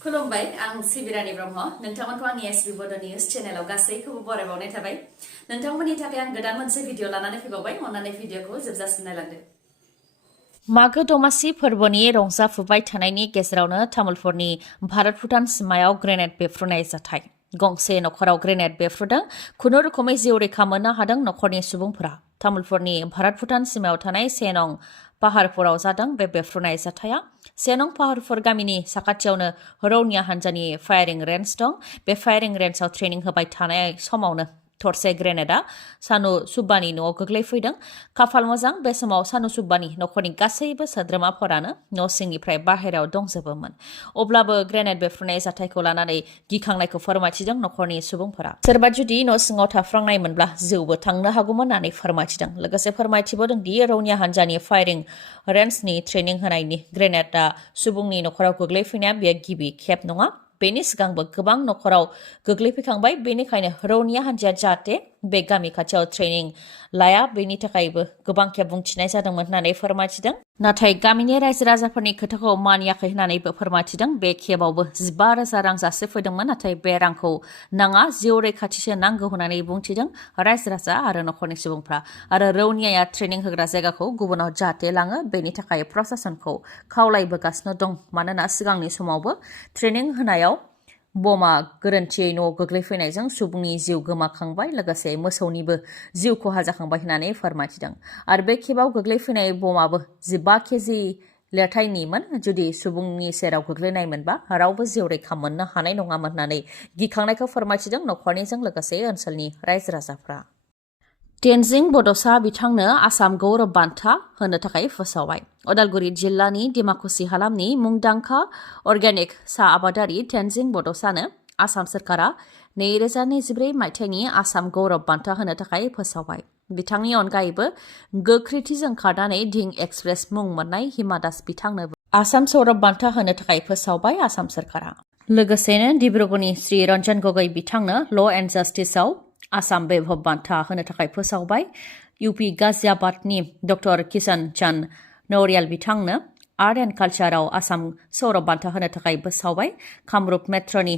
खुलुमबाय आं सिबिरानि ब्रह्म नोंथांमोनखौ आंनि एसबि बड' निउज चेनेलाव गासैखौबो बरायबावनाय थाबाय नोंथांमोननि थाखाय आं गोदान मोनसे भिडिअ लानानै फैबावबाय अन्नानै भिडिअखौ जोबजासिम नायलांदो मागो दमासि फोरबोनि रंजाफुबाय थानायनि गेजेरावनो तामुलपुरनि भारत भुटान सीमायाव ग्रेनेड बेफ्रुनाय जाथाय गंसे नखराव ग्रेनेड बेफ्रुदों खुनुरुखुमै जिउ रैखा मोननो हादों नखरनि सुबुंफोरा तामुलपुरनि भारत भुटान सीमायाव थानाय सेनं पाहारपुराव जादों बे बेफ्रुनाय जाथाया सेनं पाहारपुर गामिनि साखाथियावनो रौनिया हान्जानि फायारिं रेन्ज दं बे फायारिं रेन्जआव ट्रेनिं होबाय थानाय समावनो थरसे ग्रेनेडा सानु सुब्बानि न'आव गोग्लैफैदों खाफाल मोजां बे समाव सानु सुब्बानि नखरनि गासैबो सोद्रोमाफोरानो न' सिंनिफ्राय बाहेरायाव दंजोबोमोन अब्लाबो ग्रेनेड बेफ्रुनाय जाथायखौ लानानै गिखांनायखौ फोरमायथिदों नखरनि सुबुंफोरा सोरबा जुदि न' सिङाव थाफ्रांनायमोनब्ला जिउबो थांनो हागौमोन होननानै फोरमायथिदों लोगोसे फोरमायथिबावदों दि रौनिया हान्जानि फायारिं रेन्जनि ट्रेनिं होनायनि ग्रेनेडआ सुबुंनि नखराव गोग्लैफैनाया बेयो गिबि खेब नङा बेनि सिगांबो गोबां नखराव गोग्लैफैखांबाय बेनिखायनो रौनिया हान्जाया जाहाथे बे गामि खाथियाव ट्रेनिं लाया बेनि थाखायबो गोबां खेब बुंथिनाय जादोंमोन होननानै फोरमायथिदों नाथाय गामिनि रायजो राजाफोरनि खोथाखौ मानियाखै होननानैबो फोरमायथिदों बे खेबावबो 15,000 रां जासिफैदोंमोन नाथाय बे रांखौ नाङा जिउ रैखाथिसो नांगौ होननानै बुंथिदों रायजो राजा आरो नखरनि सुबुंफ्रा आरो रौनियाया ट्रेनिं होग्रा जायगाखौ गुबुनाव जाहाथे लाङो बेनि थाखाय प्रशासनखौ खावलायबोगासिनो दं मानोना सिगांनि समावबो ट्रेनिं होनायाव बमा गोरोन्थियै न'आव गोग्लैफैनायजों सुबुंनि जिउ गोमाखांबाय लोगोसे मोसौनिबो जिउ खहा जाखांबाय होननानै फोरमायथिदों आरो बे खेबाव गोग्लैफैनाय बमाबो 15 केजि लिरथायनिमोन जुदि सुबुंनि सेराव गोग्लैनायमोनबा रावबो जिउ रैखा मोननो हानाय नङामोन होननानै गिखांनायखौ फोरमायथिदों नखरनिजों लोगोसे ओनसोलनि रायजो राजाफ्रा तेनजिं बड'सा बिथांनो आसाम गौरब बान्था होनो थाखाय फोसावबाय उदालगुरि जिल्लानि डिमाकुसि हालामनि मुंदांखा अर्गेनिक साहा आबादारि तेनजिं बड'सानो आसाम सोरखारा 2024 मायथाइनि आसाम गौरब बान्था होनो थाखाय फोसावबाय बिथांनि अनगायैबो गोख्रैथिजों खारनानै दिं एक्सप्रेस मुं मोननाय हिमा दास बिथांनोबो आसाम सौरभ बान्था होनो थाखाय फोसावबाय आसाम सोरखारा लोगोसेनो डिब्रुगड़नि श्री रन्जन गगৈ बिथांनो ल' एन्ड जास्टिसआव आसाम वैभव बान्था होनो थाखाय फोसावबाय यूपी गाजियाबादनि डक्टर किशन चंद नौरियाल बिथांनो आर्ट एन्ड कालचाराव आसाम सौरभ बान्था होनो थाखाय फोसावबाय कामरुप मेट्र'नि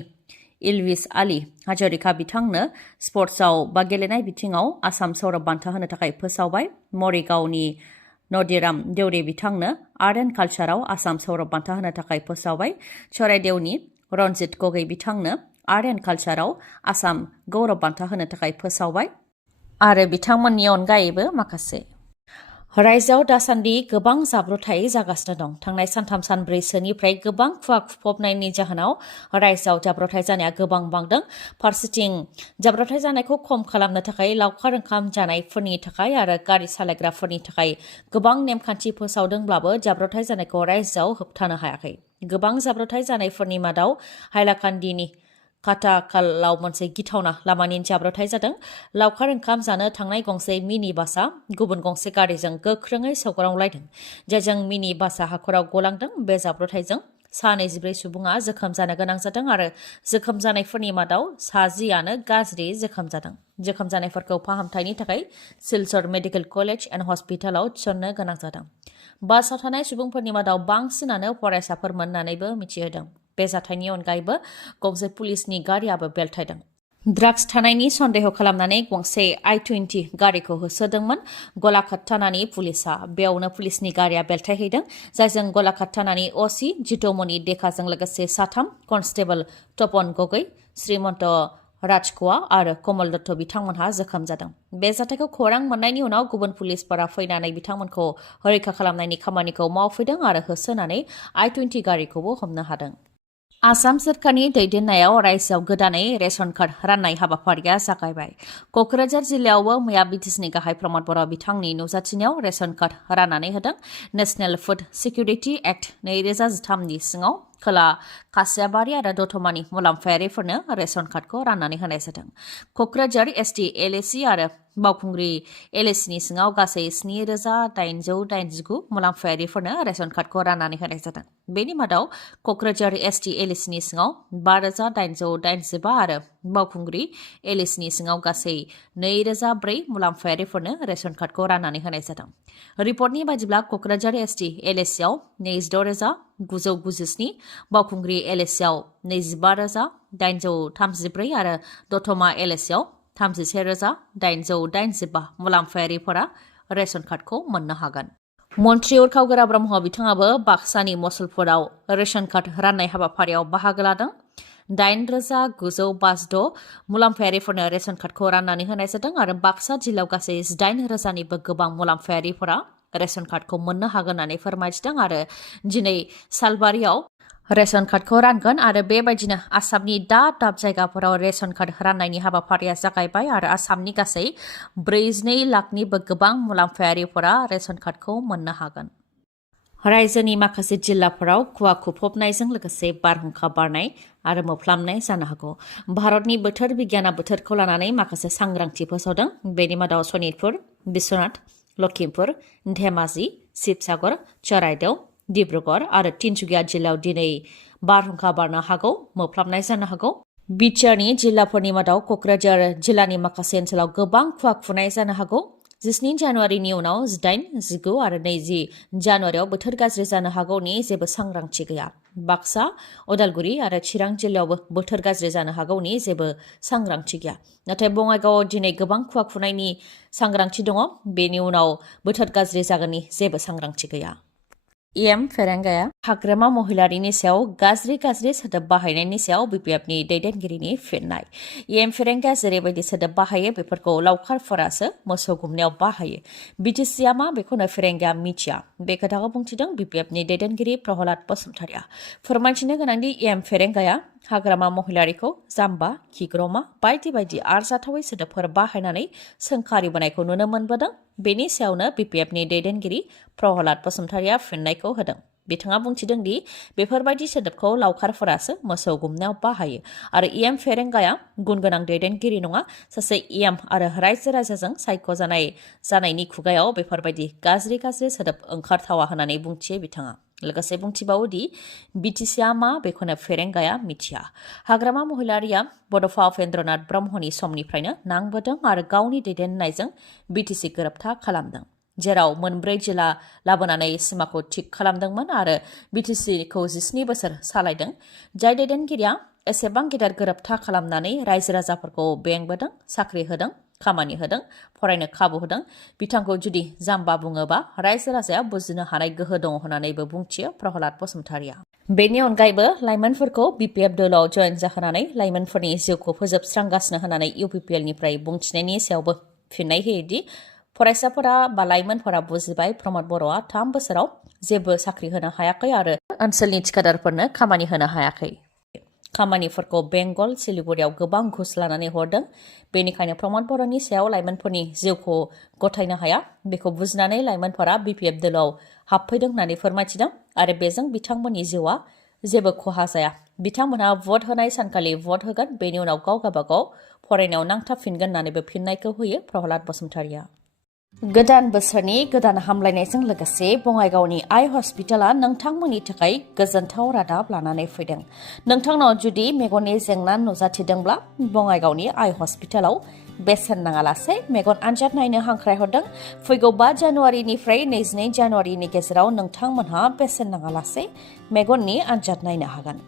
इलविस आली हाजरिका बिथांनो स्पर्ट्सआव बा गेलेनाय बिथिङाव आसाम सौरभ बान्था होनो थाखाय फोसावबाय मरिगावनि नदिराम देउरि बिथांनो आर्ट एन्ड कालचाराव आसाम सौरभ बान्था होनो थाखाय फोसावबाय चराइदेवनि रन्जित गगৈ बिथांनो आर्ट एन्ड कालचाराव आसाम गौरब बान्था होनो थाखाय फोसावबाय आरो बिथांमोननि अनगायैबो माखासे रायजोआव दासान्दि गोबां जाब्रबथाय जागासिनो दं थांनाय सानथाम सानब्रैसोनिफ्राय गोबां खुवा खुफबनायनि जाहोनाव रायजोआव जाब्रबथाय जानाया गोबां बांदों फारसेथिं जाब्रबथाय जानायखौ खम खालामनो थाखाय लावखार ओंखाम जानायफोरनि थाखाय आरो गारि सालायग्राफोरनि थाखाय गोबां नेमखान्थि फोसावदोंब्लाबो जाब्रबथाय जानायखौ रायजोआव होबथानो हायाखै गोबां जाब्रबथाय जानायफोरनि मादाव हाइलाकान्दिनि खाथाखालाव मोनसे गिथावना लामानि जाब्रबथाय जादों लावखार ओंखाम जानो थांनाय गंसे मिनि बासआ गुबुन गंसे गारिजों गोख्रोङै सौग्रावलायदों जायजों मिनि बासआ हाखराव गलांदों बे जाब्रबथायजों 24 सुबुङा जोखोम जानो गोनां जादों आरो जोखोम जानायफोरनि मादाव 10 गाज्रि जोखोम जादों जोखोम जानायफोरखौ फाहामथायनि थाखाय सिलचर मेडिकेल कलेज एन्ड हस्पिटालाव थिसननो गोनां जादों बासआव थानाय सुबुंफोरनि मादाव बांसिनानो फरायसाफोरमोन होननानैबो मिथिहोदों बे जाथायनि अनगायैबो गंसे पुलिसनि गारियाबो बेलथायदों ड्राग्स थानायनि सन्देह खालामनानै गंसे I-20 गारिखौ होसोदोंमोन गलाघाट थानानि पुलिसआ बेयावनो पुलिसनि गारिया बेलथायहैदों जायजों गलाघाट थानानि असि जितमणि देकाजों लोगोसे 3 कनस्टेबल तपन गगৈ श्रीमन्त राजख'वा आरो कमल दत्त बिथांमोनहा जोखोम जादों बे जाथायखौ खौरां मोननायनि उनाव गुबुन पुलिसफोरा फैनानै बिथांमोनखौ रैखा खालामनायनि खामानिखौ मावफैदों आरो होसोनानै I-20 गारिखौबो हमनो हादों आसाम सोरखारनि दैदेननायाव रायजोआव गोदानै रेशन कार्ड राननाय हाबाफारिया जागायबाय क'क्राझार जिल्लायावबो मैया बिटिसिनि गाहाय प्रमद बर' बिथांनि नुजाथिनायाव रेशन कार्ड राननानै होदों नेशनेल फुड सिकिउरिटि एक्ट 2013 नि सिङाव खोला कासियाबारि आरो दतमानि मुलाम्फायारिफोरनो रेशन कार्डखौ राननानै होनाय जादों क'क्राझार एसटि एलएसि आरो बावखुंग्रि एलएसिनि सिङाव गासै 7,889 मुलाम्फायारिफोरनो रेशन कार्डखौ राननानै होनाय जादों बेनि मादाव क'क्राझार एसटि एलएसिनि सिङाव 5,885 आरो बावखुंग्रि एलएसिनि सिङाव गासै 2,004 मुलाम्फायारिफोरनो रेशन कार्डखौ राननानै होनाय जादों रिपर्टनि बायदिब्ला क'क्राझार एसटि एलएसिआव 26,997 बावखुंग्रि एलएसियाव 25,834 आरो दतमा एलएसियाव 31,885 मुलाम्फायारिफोरा रेशन कार्डखौ मोननो हागोन। मन्त्रि उरखावगोरा ब्रह्म बिथाङाबो बाक्सानि मसलपुराव रेशन कार्ड राननाय हाबाफारियाव बाहागो लादों। 8,956 मुलाम्फायारिफोरनो रेशन कार्डखौ राननानै होनाय जादों आरो बाक्सा जिल्लायाव गासै 8,000निबो गोबां मुलाम्फायारिफोरा रेशन कार्डखौ मोननो हागोन होननानै फोरमायथिदों आरो दिनै सालबारियाव रेशन कार्डखौ रानगोन आरो बेबायदिनो आसामनि दाब दाब जायगाफोराव रेशन कार्ड राननायनि हाबाफारिया जागायबाय आरो आसामनि गासै 42 लाखनिबो गोबां मुलाम्फायारिफोरा रेशन कार्डखौ मोननो हागोन। रायजोनि माखासे जिल्लाफोराव खुवा खुफबनायजों लोगोसे बारहुंखा बारनाय आरो मोफ्लामनाय जानो हागौ। भारतनि बोथोर बिगियाना बोथोरखौ लानानै माखासे सांग्रांथि फोसावदों। बेनि मादाव सनितपुर, बिश्वनाथ, लखिमपुर, धेमाजि, शिबसागर, चराइदेव, डिब्रुगड़ आरो तिनसुकिया जिल्लायाव दिनै बारहुंखा बारनो हागौ, मोफ्लामनाय जानो हागौ। बिटिआरनि जिल्लाफोरनि मादाव क'क्राझार जिल्लानि माखासे ओनसोलाव गोबां खुवा खुनाय जानो हागौ। 17 जानुवारिनि उनाव 18, 19 आरो 20 जानुवारियाव बोथोर गाज्रि जानो हागौनि जेबो सांग्रांथि गैया। बाक्सा, उदालगुरि आरो चिरां जिल्लायावबो बोथोर गाज्रि जानो हागौनि जेबो सांग्रांथि गैया। नाथाय बङाइगावआव दिनै गोबां खुवा खुनायनि सांग्रांथि दङ। बेनि उनाव बोथोर गाज्रि जागोननि जेबो सांग्रांथि गैया। फेरेंगाया हाग्रामा महिलारिनि सायाव गाज्रि सोदोब बाहायनायनि सायाव बिपिएफनि दैदेनगिरिनि फिननाय। फेरेंगाया जेरैबायदि सोदोब बाहायो बेफोरखौ लावखारफोरासो मोसौ गुमनायाव बाहायो। बिटिसिआ मा बेखौनो फेरेंगाया मिथिया। बे खोथाखौ बुंथिदों बिपिएफनि दैदेनगिरि प्रहलाद बसुमतारिया। फोरमायथिनो गोनांदि फेरेंगाया हाग्रामा महिलारिखौ जाम्बा, खिग्रमा बायदि आरजाथावै सोदोबफोर बाहायनानै सोंखारिबोनायखौ नुनो मोनबोदों। बेनि सायावनो बिपिएफनि दैदेनगिरि प्रहलाद बसुमतारिया फिननायखौ होदों। बिथाङा बुंथिदों दि बेफोरबायदि सोदोबखौ लावखारफोरासो मोसौ गुमनायाव बाहायो आरो फेरेंगाया गुनगोनां दैदेनगिरि नङा। सासे आरो रायजो राजाजों जानायनि खुगायाव बेफोरबायदि गाज्रि सोदोब ओंखारथावा होननानै बुंथियो बिथाङा। लोगोसे बुंथिबावोदि बिटिसिआ मा बेखौनो फेरेंगाया मिथिया। हाग्रामा महिलारिया बड'फा उपेन्द्रनाथ ब्रह्मनि समनिफ्रायनो नांबोदों आरो गावनि दैदेननायजों बिटिसि गोरोबथा खालामदों, जेराव 4 जिल्ला लाबोनानै सिमाखौ थिग खालामदोंमोन आरो बिटिसिखौ 17 बोसोर सालायदों। जाय दैदेनगिरिया एसेबां गेदेर गोरोबथा खालामनानै रायजो राजाफोरखौ बेंबोदों, साख्रि होदों, खामानि होदों, फरायनो खाबु होदों, बिथांखौ जुदि जाम्बा बुङोबा रायजो राजाया बुजिनो हानाय गोहो दङ होननानैबो बुंथियो प्रहलाद बसुमतारिया। बेनि अनगायैबो लाइमोनफोरखौ बिपिएफ दोलोआव जयेन जाहोनानै लाइमोनफोरनि जिउखौ फोजोबस्रांगासिनो होननानै इउपिपिएलनिफ्राय बुंथिनायनि सायावबो फिननाय होयोदि फरायसाफोरा बा लाइमोनफोरा बुजिबाय प्रमद बर'आ 3 बोसोराव जेबो साख्रि होनो हायाखै आरो ओनसोलनि थिकादारफोरनो खामानि होनो हायाखै। खामानिफोरखौ बेंगल, सिलिगुरियाव गोबां घुस लानानै हरदों। बेनिखायनो प्रमद बर'नि सायाव लाइमोनफोरनि जिउखौ गथायनो हाया। बेखौ बुजिनानै लाइमोनफोरा बिपिएफ दोलोआव हाबफैदों होननानै फोरमायथिदों आरो बेजों बिथांमोननि जिउआ जेबो खहा जाया। बिथांमोनहा भट होनाय सानखालि भट होगोन, बेनि उनाव गावगाबागाव फरायनायाव नांथाबफिनगोन होननानैबो फिननायखौ होयो प्रहलाद बसुमतारिया। गोदान बोसोरनि गोदान हामलायनायजों लोगोसे बङाइगावनि आइ हस्पिटाला नोंथांमोननि थाखाय गोजोनथाव रादाब लानानै फैदों। नोंथांनाव जुदि मेगननि जेंना नुजाथिदोंब्ला बङाइगावनि आइ हस्पिटालाव बेसेन नाङालासे मेगन आनजाद नायनो हांख्रायहरदों। फैगौ 5 जानुवारिनिफ्राय 22 जानुवारिनि गेजेराव नोंथांमोनहा बेसेन नाङालासे मेगननि आनजाद नायनो हागोन।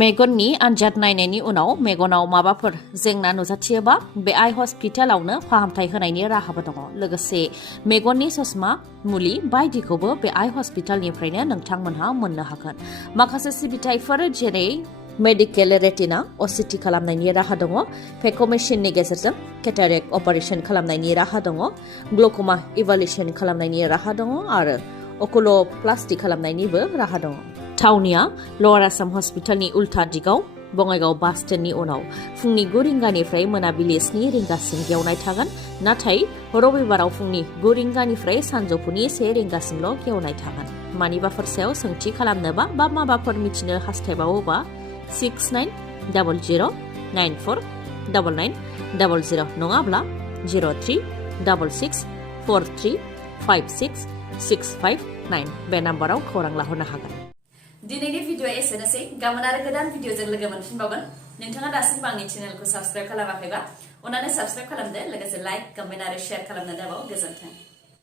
मेगननि आनजाद नायनायनि उनाव मेगनाव माबाफोर जेंना नुजाथियोबा बे आइ हस्पिटालावनो फाहामथाय होनायनि राहाबो दङ। लोगोसे मेगननि ससमा, मुलि बायदिखौबो बे आइ हस्पिटालनिफ्रायनो नोंथांमोनहा मोननो हागोन। माखासे सिबिथायफोर जेरै मेडिकेल रेटिना असिटि खालामनायनि राहा दङ, फेक' मेसिननि गेजेरजों केटारेक्ट अपारेसन खालामनायनि राहा दङ, ग्लक'मा इभालुएसन खालामनायनि राहा दङ आरो अकुल'प्लास्टि खालामनायनिबो राहा दङ। थावनिया लवार आसाम हस्पिटालनि उल्था दिगाव बङाइगाव बास स्टेन्डनि उनाव फुंनि 9 रिंगानिफ्राय मोनाबिलि 7 रिंगासिम गेवनाय थागोन। नाथाय रबिबाराव फुंनि 9 रिंगानिफ्राय सानजौफुनि 1 रिंगासिमल' गेवनाय थागोन। मानिबाफोर सायाव सोंथि खालामनोबा बा माबाफोर मिथिनो हास्थायबावोबा 6900949900 नङाब्ला 0366435665 बे नाम्बाराव खौरां लाहरनो हागोन। दिनैनि भिडिअ'आ एसेनोसै। गाबोन आरो गोदान भिडिअ'जों लोगो मोनफिनबावगोन। नोंथाङा दासिमबो आंनि चेनेलखौ साबस्क्राइब खालामाखैबा अन्नानै साबस्क्राइब खालामदो, लोगोसे लाइक, कमेन्ट आरो शेयार खालामनो दाबाव। गोजोन्थों।